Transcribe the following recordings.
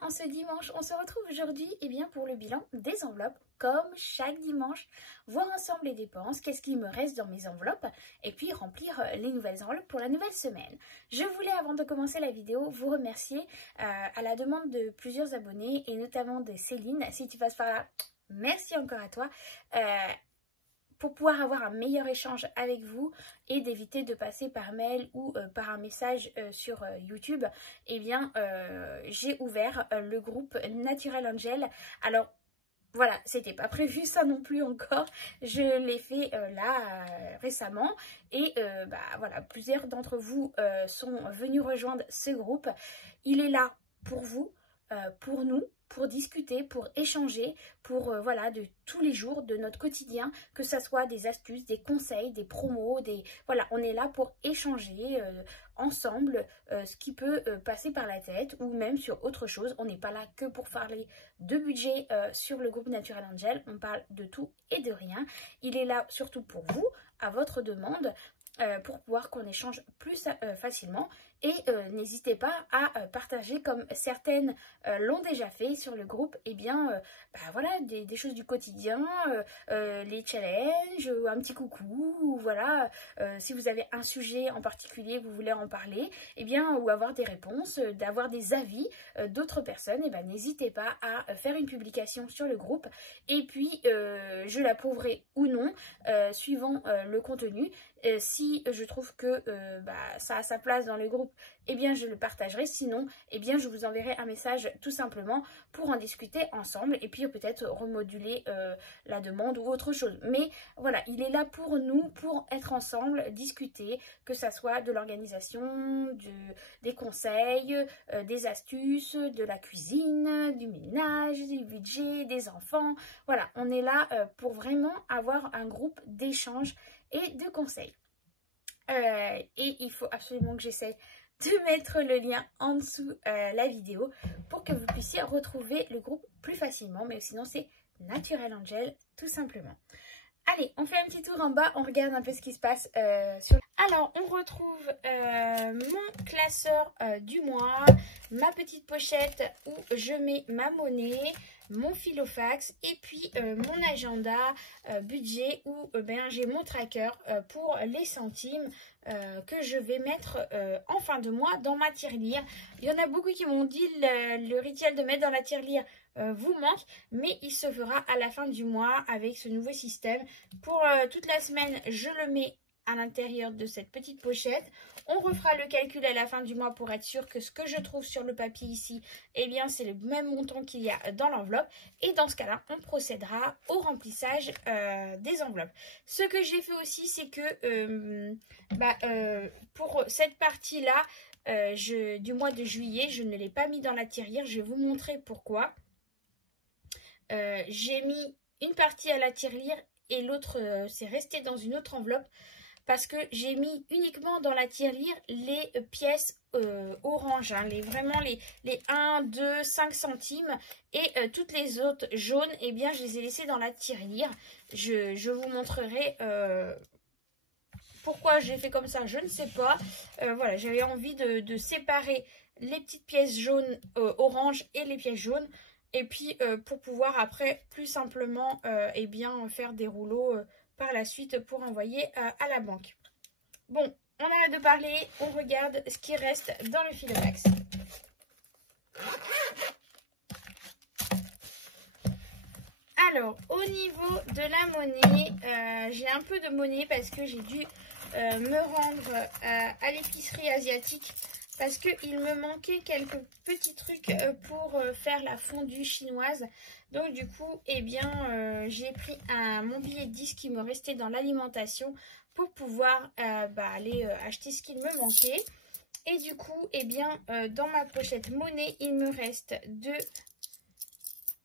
en ce dimanche, on se retrouve aujourd'hui pour le bilan des enveloppes, comme chaque dimanche, voir ensemble les dépenses, qu'est-ce qui me reste dans mes enveloppes, et puis remplir les nouvelles enveloppes pour la nouvelle semaine. Je voulais, avant de commencer la vidéo, vous remercier à la demande de plusieurs abonnés, et notamment de Céline. Si tu passes par là, merci encore à toi. Pour pouvoir avoir un meilleur échange avec vous et d'éviter de passer par mail ou par un message sur YouTube, j'ai ouvert le groupe Natural Angel. Alors voilà, c'était pas prévu ça non plus encore, je l'ai fait récemment et voilà, plusieurs d'entre vous sont venus rejoindre ce groupe. Il est là pour vous, pour nous, pour discuter, pour échanger, pour de tous les jours, de notre quotidien, que ce soit des astuces, des conseils, des promos, voilà, on est là pour échanger ensemble ce qui peut passer par la tête ou même sur autre chose. On n'est pas là que pour parler de budget sur le groupe Natural Angel, on parle de tout et de rien. Il est là surtout pour vous, à votre demande, pour pouvoir qu'on échange plus facilement. Et n'hésitez pas à partager, comme certaines l'ont déjà fait sur le groupe, voilà, des choses du quotidien, les challenges, un petit coucou, ou voilà, si vous avez un sujet en particulier que vous voulez en parler, ou avoir des réponses, d'avoir des avis d'autres personnes, n'hésitez pas à faire une publication sur le groupe, et puis je l'approuverai ou non, suivant le contenu. Si je trouve que ça a sa place dans le groupe, je le partagerai. Sinon, je vous enverrai un message tout simplement pour en discuter ensemble et puis peut-être remoduler la demande ou autre chose. Mais voilà, il est là pour nous, pour être ensemble, discuter, que ça soit de l'organisation, des conseils, des astuces, de la cuisine, du ménage, du budget, des enfants. Voilà, on est là pour vraiment avoir un groupe d'échange et de conseils. Et il faut absolument que j'essaie de mettre le lien en dessous la vidéo pour que vous puissiez retrouver le groupe plus facilement. Mais sinon, c'est Natural Angel tout simplement. Allez, on fait un petit tour en bas, on regarde un peu ce qui se passe sur... Alors, on retrouve mon classeur du mois, ma petite pochette où je mets ma monnaie, mon filofax et puis mon agenda budget où j'ai mon tracker pour les centimes que je vais mettre en fin de mois dans ma tirelire. Il y en a beaucoup qui m'ont dit le rituel de mettre dans la tirelire vous manque, mais il se fera à la fin du mois avec ce nouveau système. Pour toute la semaine, je le mets à l'intérieur de cette petite pochette. On refera le calcul à la fin du mois pour être sûr que ce que je trouve sur le papier ici, c'est le même montant qu'il y a dans l'enveloppe. Et dans ce cas-là, on procédera au remplissage des enveloppes. Ce que j'ai fait aussi, c'est que pour cette partie-là, du mois de juillet, je ne l'ai pas mis dans la tirelire. Je vais vous montrer pourquoi. J'ai mis une partie à la tirelire et l'autre c'est resté dans une autre enveloppe parce que j'ai mis uniquement dans la tirelire les pièces orange, vraiment les 1, 2, 5 centimes et toutes les autres jaunes, je les ai laissées dans la tirelire. Je vous montrerai pourquoi j'ai fait comme ça, je ne sais pas. Voilà, j'avais envie de séparer les petites pièces jaunes orange et les pièces jaunes. Et puis, pour pouvoir après, plus simplement, faire des rouleaux par la suite pour envoyer à la banque. Bon, on arrête de parler, on regarde ce qui reste dans le filofax. Alors, au niveau de la monnaie, j'ai un peu de monnaie parce que j'ai dû me rendre à l'épicerie asiatique. Parce qu'il me manquait quelques petits trucs pour faire la fondue chinoise. Donc du coup, j'ai pris mon billet de 10 qui me restait dans l'alimentation pour pouvoir aller acheter ce qu'il me manquait. Et du coup, dans ma pochette monnaie, il me reste de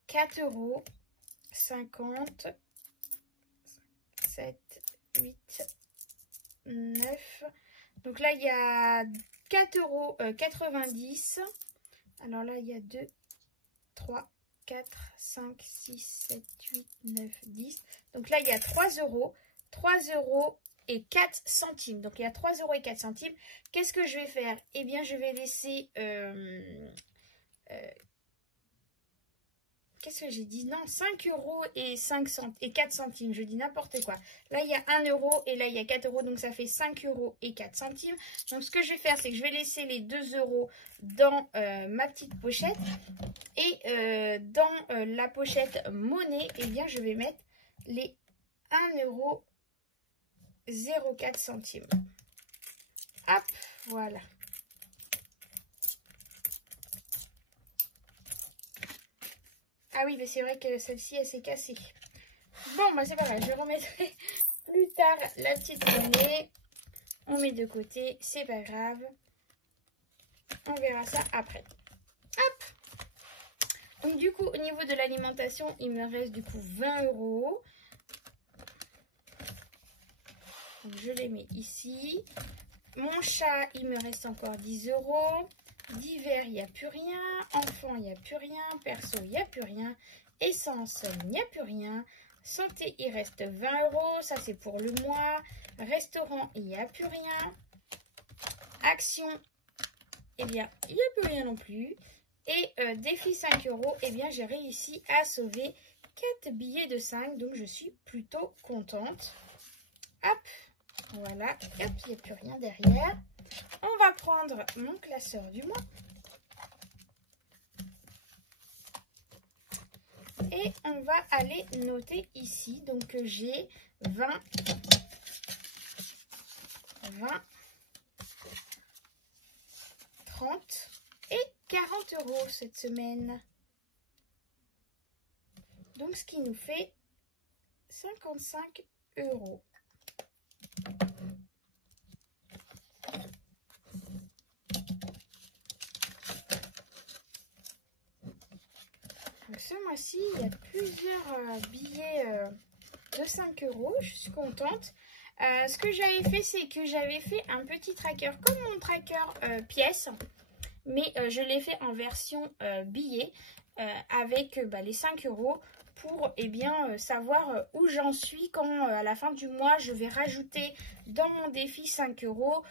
4,50 €, 7, 8, 9. Donc là, il y a 4,90 €. Alors là, il y a 2, 3, 4, 5, 6, 7, 8, 9, 10. Donc là, il y a 3 €. 3 € et 4 centimes. Donc il y a 3 € et 4 centimes. Qu'est-ce que je vais faire? Je vais laisser qu'est-ce que j'ai dit? Non, 5 euros et 4 centimes. Je dis n'importe quoi. Là, il y a 1 euro et là, il y a 4 euros. Donc, ça fait 5 euros et 4 centimes. Donc, ce que je vais faire, c'est que je vais laisser les 2 euros dans ma petite pochette. Et dans la pochette monnaie, eh bien, je vais mettre les 1 euro 0,4 centimes. Hop, voilà. Ah oui, mais c'est vrai que celle-ci, elle s'est cassée. Bon, bah c'est pas grave, je remettrai plus tard la petite monnaie. On met de côté, c'est pas grave. On verra ça après. Hop. Donc du coup, au niveau de l'alimentation, il me reste du coup 20 euros. Donc je les mets ici. Mon chat, il me reste encore 10 euros. D'hiver, il n'y a plus rien. Enfant, il n'y a plus rien. Perso, il n'y a plus rien. Essence, il n'y a plus rien. Santé, il reste 20 euros. Ça, c'est pour le mois. Restaurant, il n'y a plus rien. Action, eh bien, il n'y a plus rien non plus. Et défi 5 euros, eh bien, j'ai réussi à sauver 4 billets de 5. Donc, je suis plutôt contente. Hop, voilà. Hop, il n'y a plus rien derrière. On va prendre mon classeur du mois. Et on va aller noter ici. Donc j'ai 20, 30 et 40 euros cette semaine. Donc ce qui nous fait 55 euros. Ce mois-ci, il y a plusieurs billets de 5 euros. Je suis contente. Ce que j'avais fait, c'est que j'avais fait un petit tracker comme mon tracker pièce. Mais je l'ai fait en version billet avec les 5 euros pour savoir où j'en suis quand à la fin du mois, je vais rajouter dans mon défi 5 euros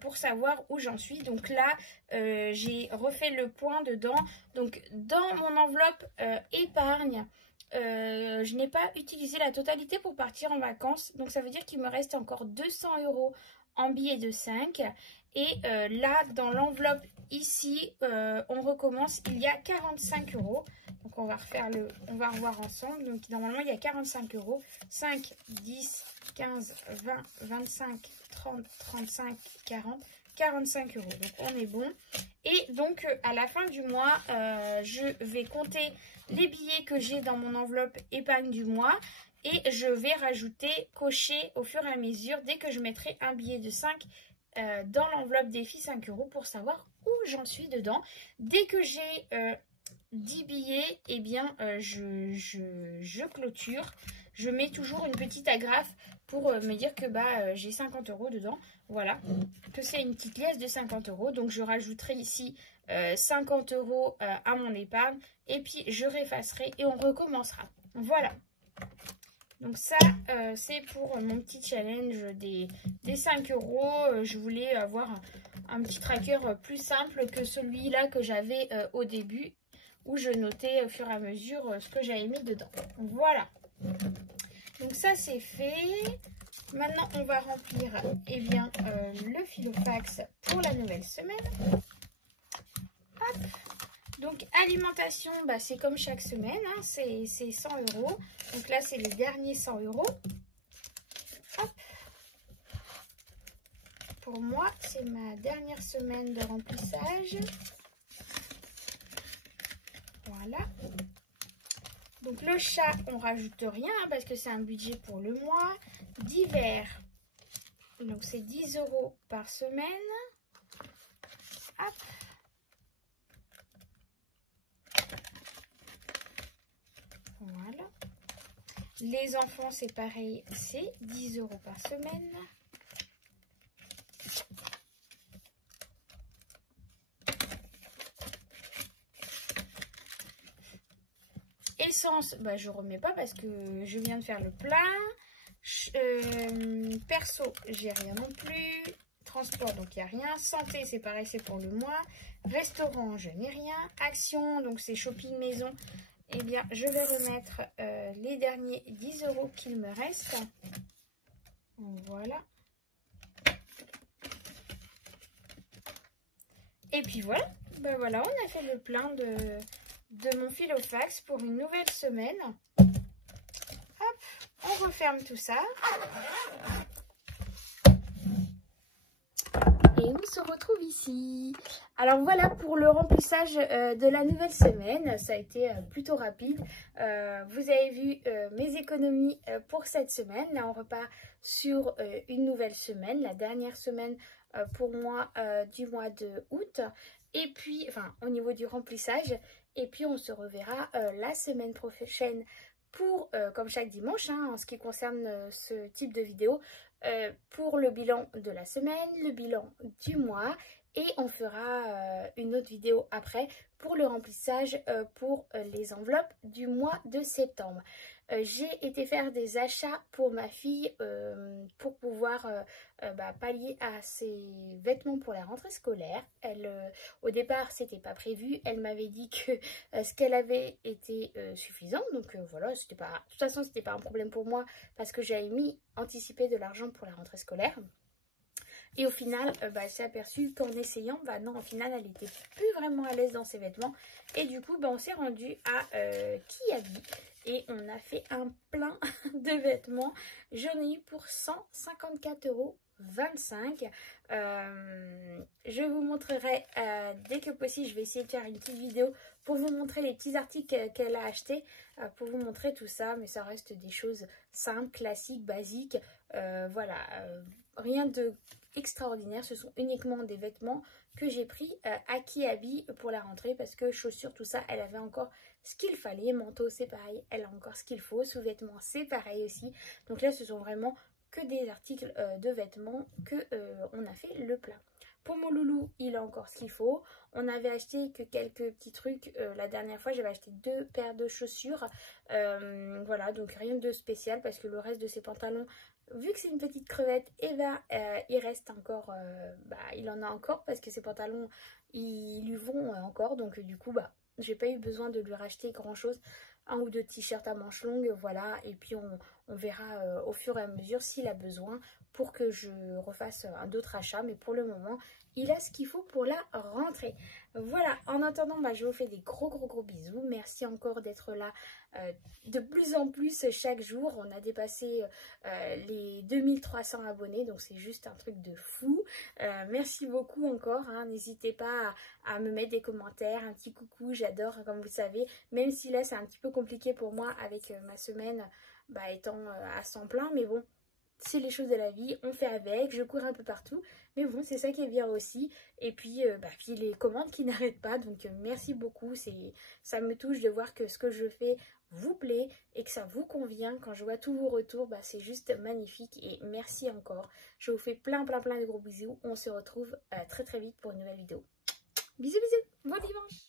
pour savoir où j'en suis. Donc là, j'ai refait le point dedans. Donc dans mon enveloppe épargne, je n'ai pas utilisé la totalité pour partir en vacances. Donc ça veut dire qu'il me reste encore 200 euros en billets de 5. Et là, dans l'enveloppe ici, on recommence, il y a 45 euros. Donc on va revoir ensemble. Donc normalement, il y a 45 euros. 5, 10, 15, 20, 25, 30, 35, 40, 45 euros. Donc on est bon. Et donc à la fin du mois, je vais compter les billets que j'ai dans mon enveloppe épargne du mois. Et je vais rajouter, cocher au fur et à mesure, dès que je mettrai un billet de 5 dans l'enveloppe défi 5 euros pour savoir où j'en suis dedans. Dès que j'ai 10 billets, eh bien, je clôture. Je mets toujours une petite agrafe pour me dire que j'ai 50 euros dedans. Voilà, que c'est une petite liasse de 50 euros. Donc, je rajouterai ici 50 euros à mon épargne. Et puis, je réeffacerai et on recommencera. Voilà. Donc ça, c'est pour mon petit challenge des 5 euros. Je voulais avoir un petit tracker plus simple que celui-là que j'avais au début, où je notais au fur et à mesure ce que j'avais mis dedans. Voilà. Donc ça, c'est fait. Maintenant, on va remplir le filofax pour la nouvelle semaine. Hop. Donc, alimentation, c'est comme chaque semaine, hein, c'est 100 euros. Donc là, c'est les derniers 100 euros. Hop. Pour moi, c'est ma dernière semaine de remplissage. Voilà. Donc, le chat, on rajoute rien hein, parce que c'est un budget pour le mois. D'hiver, donc c'est 10 euros par semaine. Hop. Voilà. Les enfants, c'est pareil, c'est 10 euros par semaine. Essence, je remets pas parce que je viens de faire le plein. Perso, j'ai rien non plus. Transport, donc il n'y a rien. Santé, c'est pareil, c'est pour le mois. Restaurant, je n'ai rien. Action, donc c'est shopping maison. eh bien, je vais remettre les derniers 10 € qu'il me reste. Voilà. Et puis voilà, ben voilà, on a fait le plein de mon Filofax pour une nouvelle semaine. Hop, on referme tout ça. Et on se retrouve ici. Alors voilà pour le remplissage de la nouvelle semaine. Ça a été plutôt rapide. Vous avez vu mes économies pour cette semaine. Là, on repart sur une nouvelle semaine. La dernière semaine pour moi du mois de août. Et puis, enfin, au niveau du remplissage. Et puis, on se reverra la semaine prochaine pour, comme chaque dimanche, hein, en ce qui concerne ce type de vidéo, pour le bilan de la semaine, le bilan du mois, et on fera une autre vidéo après pour le remplissage pour les enveloppes du mois de septembre. J'ai été faire des achats pour ma fille pour pouvoir pallier à ses vêtements pour la rentrée scolaire. Elle, au départ, c'était pas prévu. Elle m'avait dit que ce qu'elle avait était suffisant. Donc voilà, c'était pas, de toute façon, c'était pas un problème pour moi parce que j'avais anticipé de l'argent pour la rentrée scolaire. Et au final, elle s'est aperçue qu'en essayant, non, au final, elle n'était plus vraiment à l'aise dans ses vêtements. Et du coup, on s'est rendu à Kiabi. Et on a fait un plein de vêtements. J'en ai eu pour 154,25 €. Je vous montrerai dès que possible. Je vais essayer de faire une petite vidéo pour vous montrer les petits articles qu'elle a achetés. Pour vous montrer tout ça. Mais ça reste des choses simples, classiques, basiques. Voilà. Rien de extraordinaire. Ce sont uniquement des vêtements que j'ai pris à Kiabi pour la rentrée. Parce que chaussures, tout ça, elle avait encore ce qu'il fallait. Manteau, c'est pareil. Elle a encore ce qu'il faut. Sous-vêtements, c'est pareil aussi. Donc là, ce sont vraiment que des articles de vêtements que on a fait le plein. Pour mon loulou, il a encore ce qu'il faut. On avait acheté que quelques petits trucs. La dernière fois, j'avais acheté 2 paires de chaussures. Voilà, donc rien de spécial parce que le reste de ses pantalons, vu que c'est une petite crevette, il reste encore, il en a encore parce que ses pantalons, ils lui vont encore. Donc du coup, j'ai pas eu besoin de lui racheter grand chose. Un ou deux t-shirts à manches longues, voilà. Et puis on verra au fur et à mesure s'il a besoin pour que je refasse d'autres achats. Mais pour le moment, il a ce qu'il faut pour la rentrée. Voilà, en attendant, je vous fais des gros bisous. Merci encore d'être là de plus en plus chaque jour. On a dépassé les 2300 abonnés, donc c'est juste un truc de fou. Merci beaucoup encore, hein. N'hésitez pas à me mettre des commentaires, un petit coucou, j'adore, comme vous le savez. Même si là, c'est un petit peu compliqué pour moi avec ma semaine étant à 100 plein, mais bon. C'est les choses de la vie, on fait avec, je cours un peu partout, mais bon, c'est ça qui est bien aussi. Et puis, puis les commandes qui n'arrêtent pas, donc merci beaucoup, ça me touche de voir que ce que je fais vous plaît et que ça vous convient. Quand je vois tous vos retours, c'est juste magnifique et merci encore. Je vous fais plein de gros bisous, on se retrouve très vite pour une nouvelle vidéo. Bisous, bon dimanche.